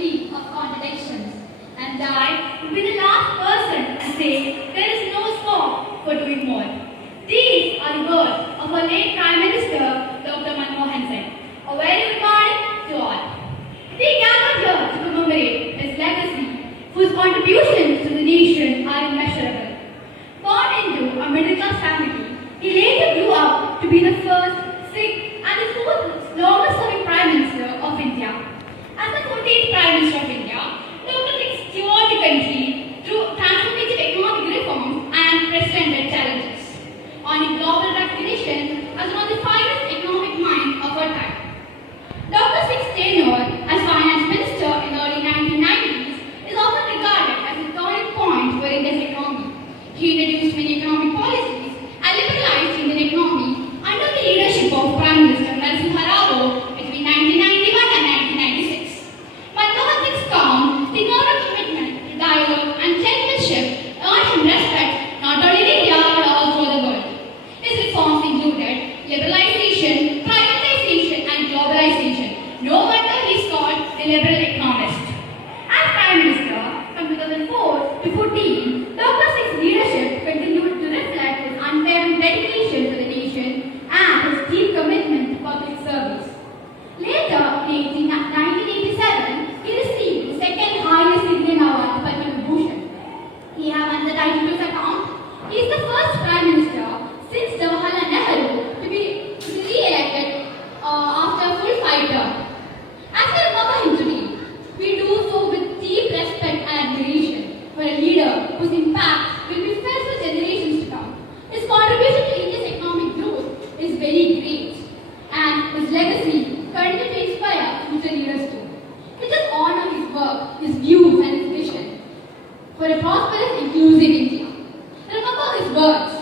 free of contradictions, and I will be the last person to say there is no scope for doing more. These are the words of our late Prime Minister, Dr. Manmohan Singh. A very good morning to all. We gather here to commemorate his legacy, whose contributions to the nation are immeasurable. Born into a middle-class family, he later grew up to be the first, sixth, and the fourth longest-serving Prime Minister of India. As the 14th Prime Minister of India, Dr. Singh steered the country through transformative economic reforms and precedented challenges, earning global recognition as one of the finest economic minds of our time. Dr. Singh's tenure as Finance Minister in the early 1990s is often regarded as a turning point for India's economy. He introduced many economic policies and liberalized Indian economy under the leadership of Prime Minister between 1991 and 1996. Manmohan Singh's calm, singular commitment to dialogue and championship earned him respect not only in India but also the world. His reforms included liberalization, privatization, and globalization. No wonder he is called the liberal economist. As Prime Minister from 2004 to 2014, Dr. Singh's leadership continued to reflect his unwavering dedication to the nation and his deep commitment to public service. Later, in 1987, he received the second highest Indian award, the Padma Vibhushan. He has won the title to his account. He is the first Prime Minister since Manmohan Nehru to be re-elected after a full 5 term. As we remember him today, we do so with deep respect and admiration for a leader whose impact will be felt for generations to come. His contribution to India's economic growth is very great, and his legacy continues to inspire future leaders too. Let us honor his work, his views, and his vision for a prosperous, inclusive India. Remember his words: